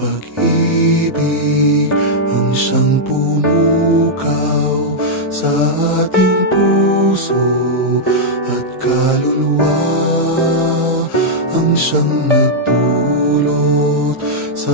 pag-ibig ang siyang pumukaw sa ating puso at kaluluwa, ang siyang nagdulot sa